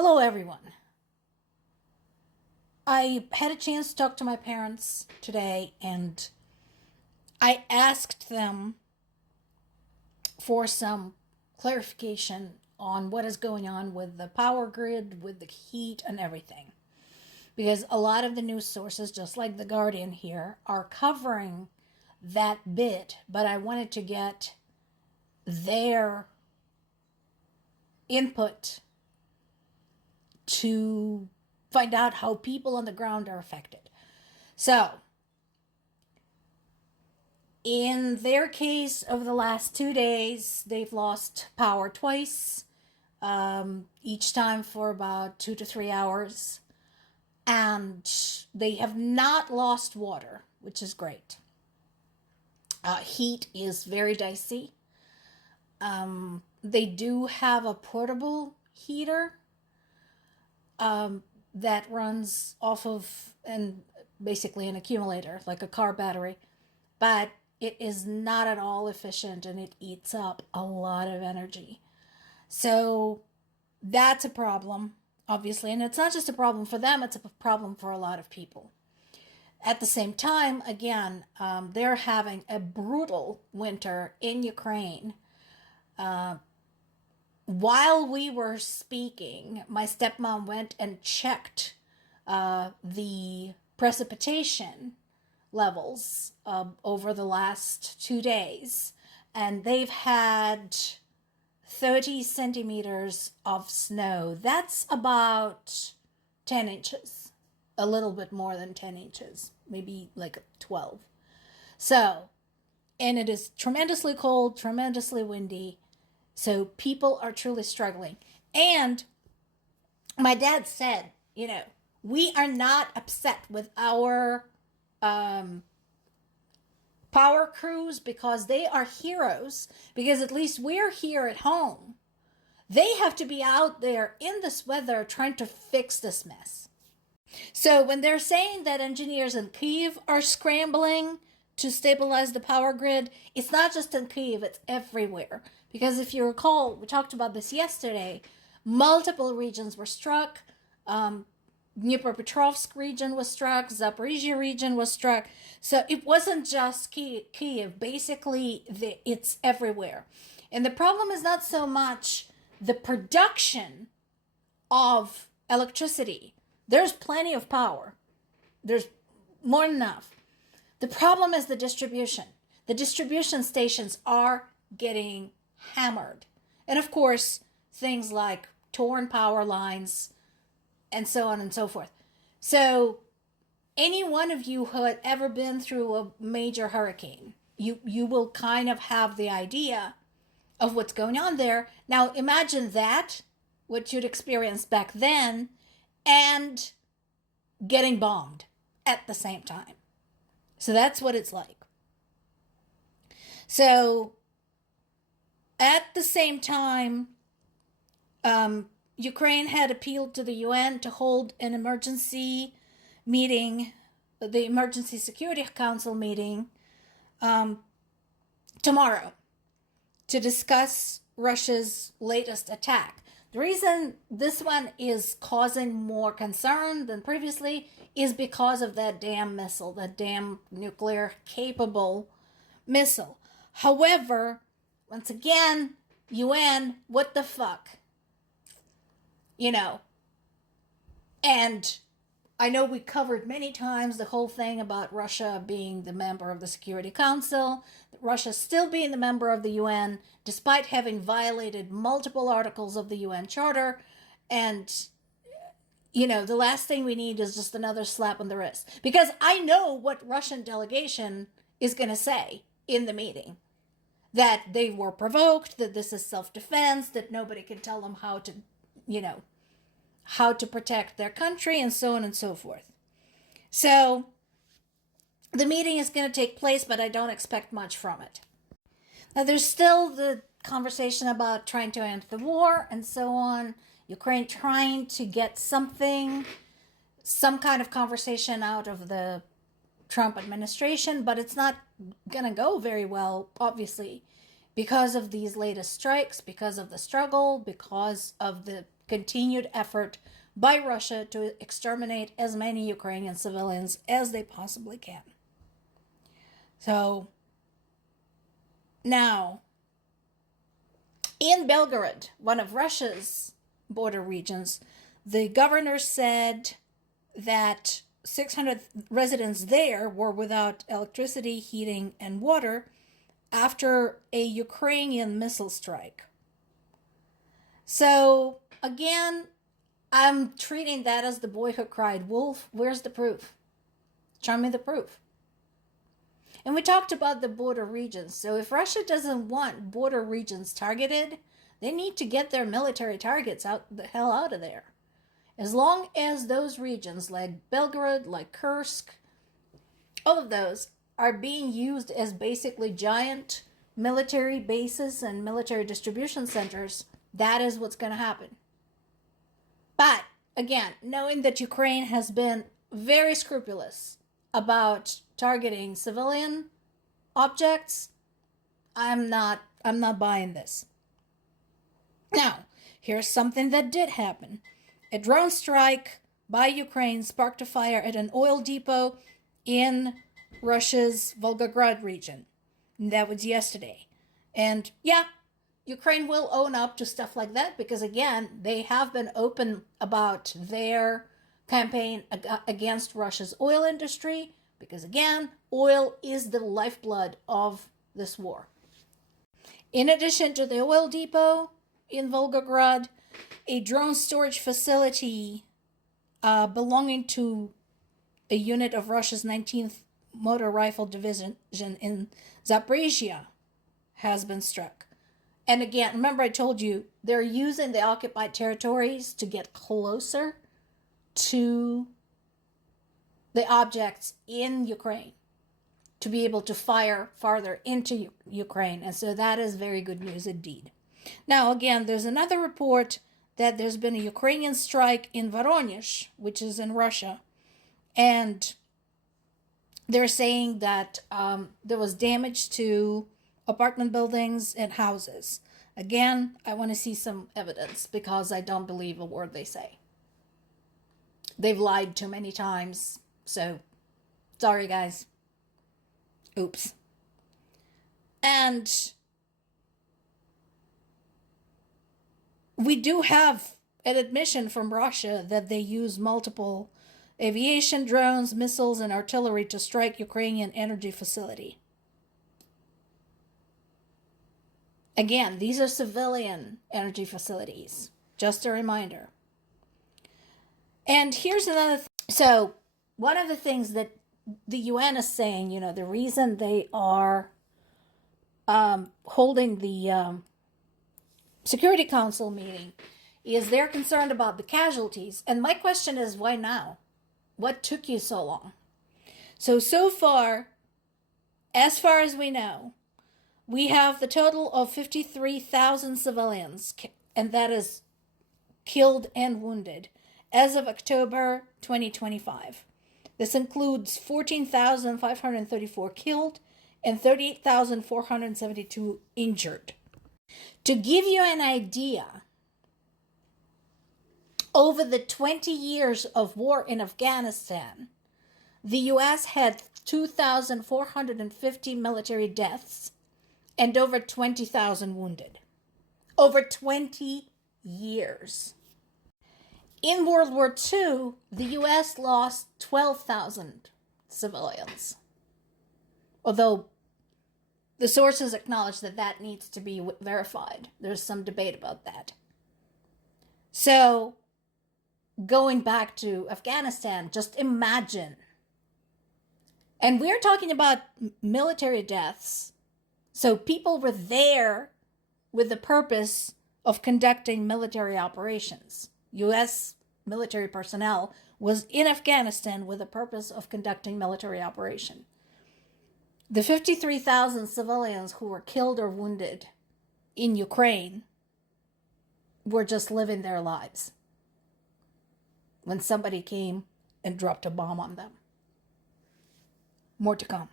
Hello, everyone. I had a chance to talk to my parents today, and I asked them for some clarification on what is going on with the power grid, with the heat, and everything. Because a lot of the news sources, just like The Guardian here, are covering that bit, but I wanted to get their input to find out how people on the ground are affected. So, in their case, over the last 2 days, they've lost power twice, each time for about 2 to 3 hours. And they have not lost water, which is great. Heat is very dicey. They do have a portable heater that runs off of and basically an accumulator, like a car battery, but it is not at all efficient and it eats up a lot of energy. So that's a problem, obviously, and it's not just a problem for them, it's a problem for a lot of people. At the same time, again, they're having a brutal winter in Ukraine. While we were speaking, my stepmom went and checked the precipitation levels over the last 2 days, and they've had 30 centimeters of snow. That's about 10 inches, a little bit more than 10 inches, maybe like 12. So, and it is tremendously cold, tremendously windy. So people are truly struggling. And my dad said, we are not upset with our power crews because they are heroes, because at least we're here at home. They have to be out there in this weather trying to fix this mess. So when they're saying that engineers in Kyiv are scrambling to stabilize the power grid, it's not just in Kyiv, it's everywhere. Because if you recall, we talked about this yesterday, multiple regions were struck. Dnipropetrovsk region was struck, Zaporizhia region was struck. So it wasn't just Kyiv. Basically, it's everywhere. And the problem is not so much the production of electricity. There's plenty of power. There's more than enough. The problem is the distribution. The distribution stations are getting hammered. And of course, things like torn power lines and so on and so forth. So any one of you who had ever been through a major hurricane, you will kind of have the idea of what's going on there. Now imagine that, what you'd experienced back then, and getting bombed at the same time. So that's what it's like. So at the same time, Ukraine had appealed to the UN to hold an emergency meeting, the Emergency Security Council meeting, tomorrow to discuss Russia's latest attack. The reason this one is causing more concern than previously is because of that damn missile, that damn nuclear capable missile. However, once again, UN, what the fuck? And I know we covered many times the whole thing about Russia being the member of the Security Council, Russia still being the member of the UN, despite having violated multiple articles of the UN Charter. And, the last thing we need is just another slap on the wrist. Because I know what Russian delegation is going to say in the meeting. That they were provoked, that this is self-defense, that nobody can tell them how to protect their country, and so on and so forth. So the meeting is going to take place, but I don't expect much from it. Now there's still the conversation about trying to end the war and so on. Ukraine trying to get some kind of conversation out of the Trump administration, but it's not going to go very well, obviously, because of these latest strikes, because of the struggle, because of the continued effort by Russia to exterminate as many Ukrainian civilians as they possibly can. So now, in Belgorod, one of Russia's border regions, the governor said that 600 residents there were without electricity, heating, and water after a Ukrainian missile strike. So, again, I'm treating that as the boy who cried wolf. Where's the proof? Show me the proof. And we talked about the border regions. So if Russia doesn't want border regions targeted, they need to get their military targets out the hell out of there. As long as those regions like Belgorod, like Kursk, all of those are being used as basically giant military bases and military distribution centers, that is what's going to happen. But again, knowing that Ukraine has been very scrupulous about targeting civilian objects, I'm not buying this. Now, here's something that did happen. A drone strike by Ukraine sparked a fire at an oil depot in Russia's Volgograd region. And that was yesterday. And yeah, Ukraine will own up to stuff like that because, again, they have been open about their campaign against Russia's oil industry because, again, oil is the lifeblood of this war. In addition to the oil depot in Volgograd, a drone storage facility belonging to a unit of Russia's 19th Motor Rifle Division in Zaporizhia has been struck. And again, remember I told you they're using the occupied territories to get closer to the objects in Ukraine, to be able to fire farther into Ukraine. And so that is very good news indeed. Now, again, there's another report that there's been a Ukrainian strike in Voronezh, which is in Russia. And they're saying that there was damage to apartment buildings and houses. Again, I want to see some evidence because I don't believe a word they say. They've lied too many times. So, sorry guys. Oops. And we do have an admission from Russia that they use multiple aviation drones, missiles, and artillery to strike Ukrainian energy facility. Again, these are civilian energy facilities. Just a reminder. And here's another thing. So, one of the things that the UN is saying, you know, the reason they are holding the Security Council meeting is they're concerned about the casualties. And my question is, why now? What took you so long? So far as we know, we have the total of 53,000 civilians, and that is killed and wounded, as of October 2025. This includes 14,534 killed and 38,472 injured. To give you an idea, over the 20 years of war in Afghanistan, the U.S. had 2,450 military deaths and over 20,000 wounded. Over 20 years. In World War II, the U.S. lost 12,000 civilians. Although the sources acknowledge that that needs to be verified. There's some debate about that. So, going back to Afghanistan, just imagine. And we're talking about military deaths. So people were there with the purpose of conducting military operations. U.S. military personnel was in Afghanistan with the purpose of conducting military operation. The 53,000 civilians who were killed or wounded in Ukraine were just living their lives when somebody came and dropped a bomb on them. More to come.